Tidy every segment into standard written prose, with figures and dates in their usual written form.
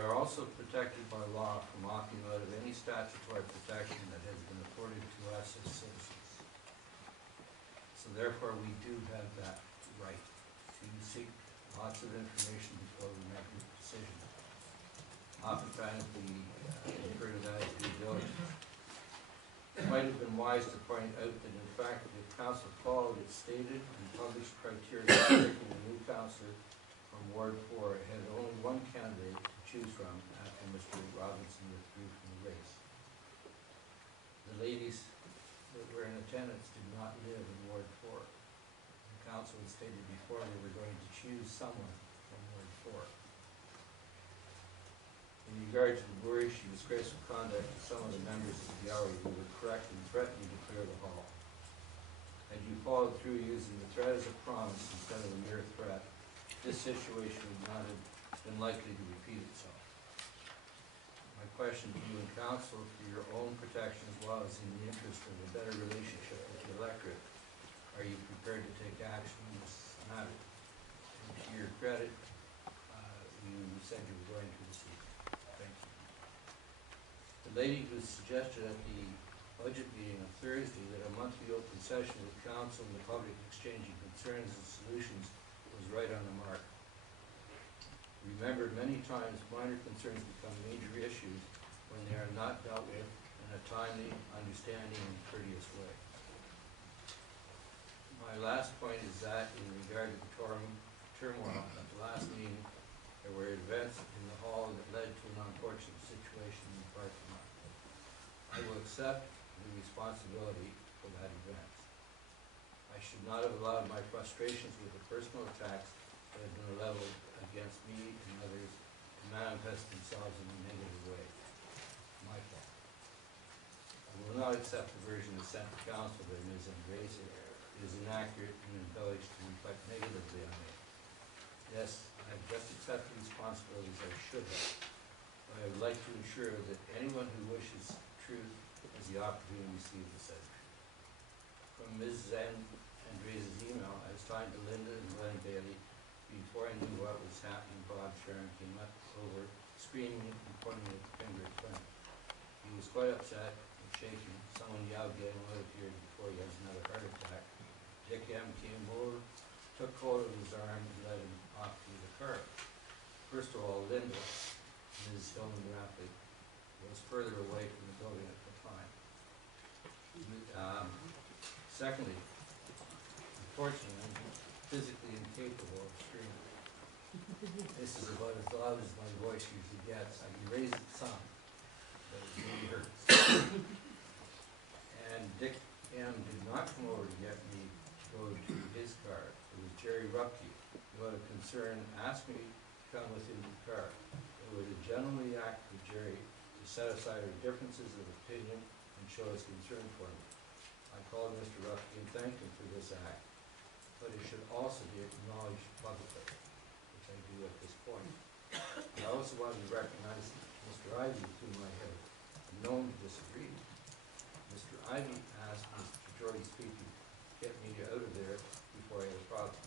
are also protected by law from opting out of any statutory protection that has been afforded to us as citizens. So therefore, we do have that right to seek lots of information before we make a decision. Oftentimes, we refer to that as due diligence. It might have been wise to point out that, in fact, the council followed its stated and published criteria for picking a new councillor from Ward 4. It had only one candidate to choose from after Mr. Robinson withdrew from the race. The ladies that were in attendance did not live in Ward 4. The council had stated before they were going to choose someone from Ward 4. In regard to the boorish and disgraceful conduct of some of the members of the gallery who were correct in threatening to clear the hall, had you followed through using the threat as a promise instead of a mere threat, this situation would not have been likely to repeat itself. My question to you and council, for your own protection as well as in the interest of a better relationship with the electorate, are you prepared to take action on this matter? And to your credit, you said you were going to receive. Thank you. The lady who suggested at the budget meeting on Thursday that a monthly open session with council and the public exchanging concerns and solutions was right on the mark. Remember, many times minor concerns become major issues when they are not dealt with in a timely, understanding, and courteous way. My last point is that in regard to the turmoil at the last meeting, there were events in the hall that led to an unfortunate situation in the parking lot. I will accept the responsibility for that event. I should not have allowed my frustrations with the personal attacks that have been leveled against me and others to manifest themselves in a negative way. My fault. I will not accept the version of sent to council by Ms. Andresi. It is inaccurate and embellished to reflect negatively on me. Yes, I have just accepted responsibilities I should have, but I would like to ensure that anyone who wishes truth has the opportunity to receive the said truth. From Ms. Andres' email, I was talking to Linda and Glenn Bailey before I knew what was happening. Bob Sharon came up over, screaming and pointing a finger at Glenn. He was quite upset and shaking. Someone yelled, "Get him out of here before he has another heart attack." Dick M. came over, took hold of his arm and led him off to the car. First of all, Linda, Ms. Hillman Rapley, was further away from the building at the time. Secondly, unfortunately, I'm physically incapable of screaming. This is about as loud as my voice usually gets. I can raise it some, but it really hurts. And Dick M. did not come over to get me to go to his car. It was Jerry Rupke, who out of concern asked me to come with him in the car. It was a gentlemanly act of Jerry to set aside our differences of opinion and show his concern for me. I called Mr. Rupke and thanked him for this act, but it should also be acknowledged publicly, which I do at this point. I also wanted to recognize Mr. Ivy, with whom I have known to disagree. Mr. Ivy asked Mr. Jordy Speaking to get me out of there before I had a problem.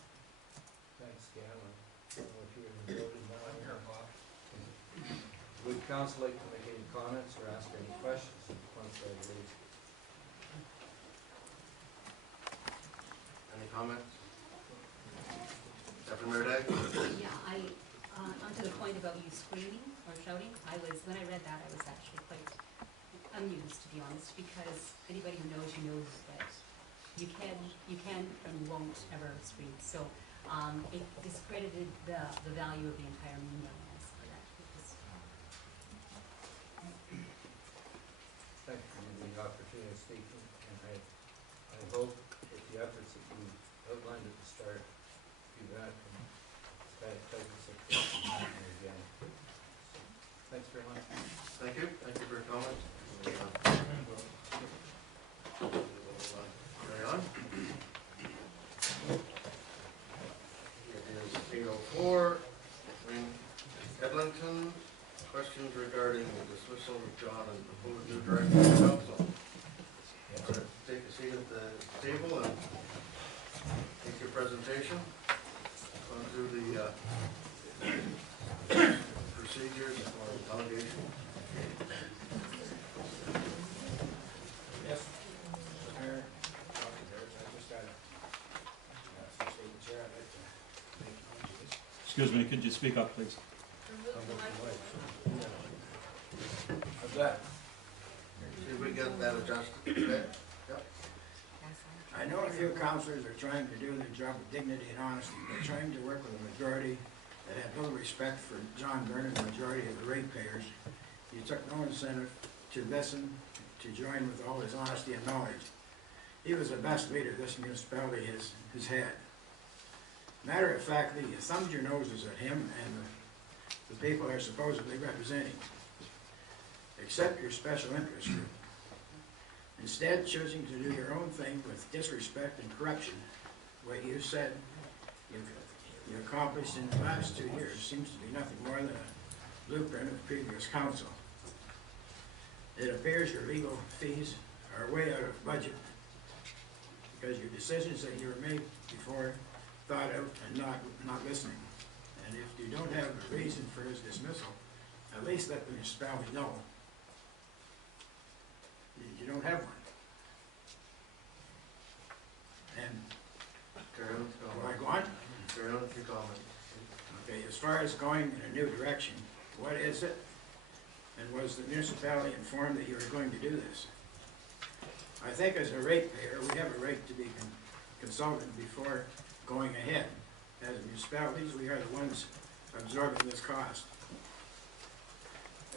Thanks, Scan. I don't know if you're in the building now. I'm here, Bob. Would council like to make any comments or ask any questions once I raise? Any comments? Deputy Mayor Day? Yeah, onto the point about you screaming or shouting, when I read that, I was actually quite amused, to be honest, because anybody who knows you knows that you can and you won't ever scream. So it discredited the value of the entire meeting as for that. Thank you for the opportunity of speaking, and I hope that the efforts that you outlined at the start prevent that type of situation happening again. So, thanks very much. Thank you. Thank you for your comment. Carry on. It is 8:04. Edlington. Questions regarding the dismissal of John and proposed new director of council. Take a seat at the table and make your presentation. Go through the procedures for delegation. Yes. Mayor, I just got to state the chair, I'd like to make a mention of this. Excuse me, could you speak up, please? How's that? See if we get that adjusted, okay? I know a few councilors are trying to do their job with dignity and honesty, but trying to work with a majority that had little respect for John Vernon, the majority of the ratepayers. He took no incentive to listen, to join with all his honesty and knowledge. He was the best leader this municipality has had. Matter of fact, you thumbed your noses at him and the people they're supposedly representing. Accept your special interest group. Instead, choosing to do your own thing with disrespect and corruption, what you said you accomplished in the last 2 years seems to be nothing more than a blueprint of previous council. It appears your legal fees are way out of budget because your decisions that you were made before thought out and not listening. And if you don't have a reason for his dismissal, at least let the municipality know. You don't have one. And Carry on with your do I comment. go on? Carry on with your comment. Okay, as far as going in a new direction, what is it? And was the municipality informed that you were going to do this? I think as a ratepayer, we have a right to be consulted before going ahead. As municipalities, we are the ones absorbing this cost.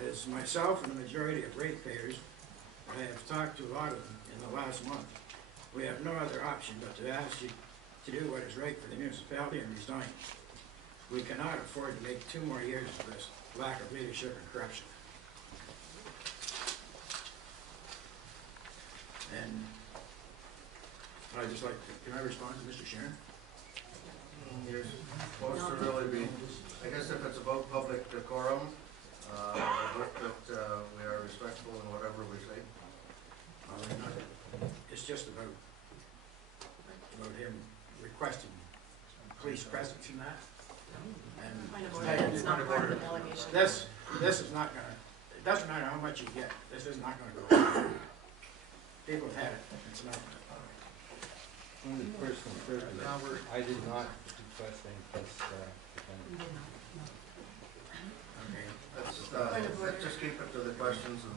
As myself and the majority of ratepayers, I have talked to a lot of them in the last month. We have no other option but to ask you to do what is right for the municipality and resign. We cannot afford to make 2 more years of this lack of leadership and corruption. And I'd just like to, can I respond to Mr. Sharon? You're supposed to really be, I guess if it's about public decorum, I hope that we are respectful in whatever we say. It's just about him requesting police presence in that. And Point of order, it's not part of the delegation. this is not gonna, it doesn't matter how much you get, this is not gonna go. People have had it, it's enough. Only personal privilege. I did not request any press, You did not, no. Okay. Let's just keep it to the questions and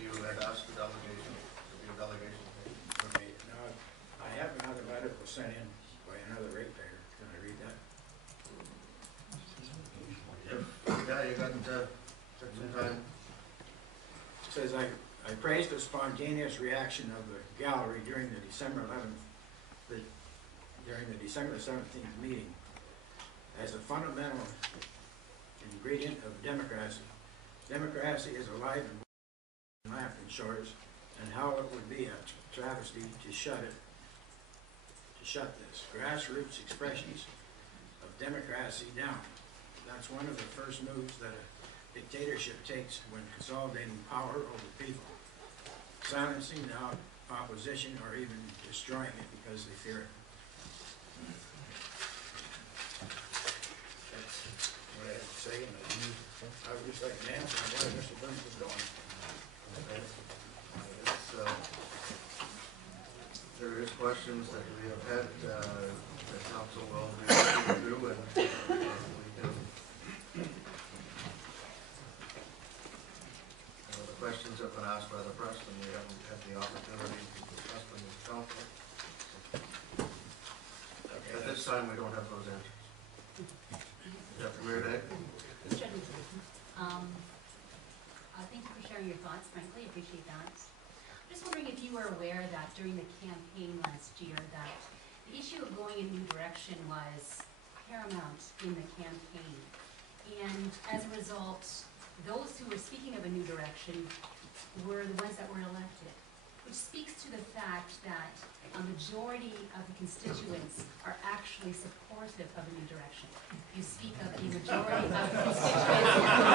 you had asked the delegation, to be a delegation. Okay, now, I have another letter that was sent in by another ratepayer. Can I read that? Yeah, you got took some time. It says, I praised the spontaneous reaction of the gallery during the December 17th meeting. As a fundamental ingredient of democracy, democracy is alive and laughing shores, and how it would be a travesty to shut this grassroots expressions of democracy down. That's one of the first moves that a dictatorship takes when consolidating power over people, silencing the opposition or even destroying it because they fear it. That's what I have to say, and I would just like an answer on where Mr. Burns is going. There is questions that we have had, the council will be looking through and we can. The questions have been asked by the press and we haven't had the opportunity to discuss them with the council. At this time, we don't have those answers. Deputy Mayor Day? Thank you for sharing your thoughts, frankly, appreciate that. Just wondering if you were aware that during the campaign last year that the issue of going in a new direction was paramount in the campaign. And as a result, those who were speaking of a new direction were the ones that were elected, which speaks to the fact that a majority of the constituents are actually supportive of a new direction. You speak of a majority of the constituents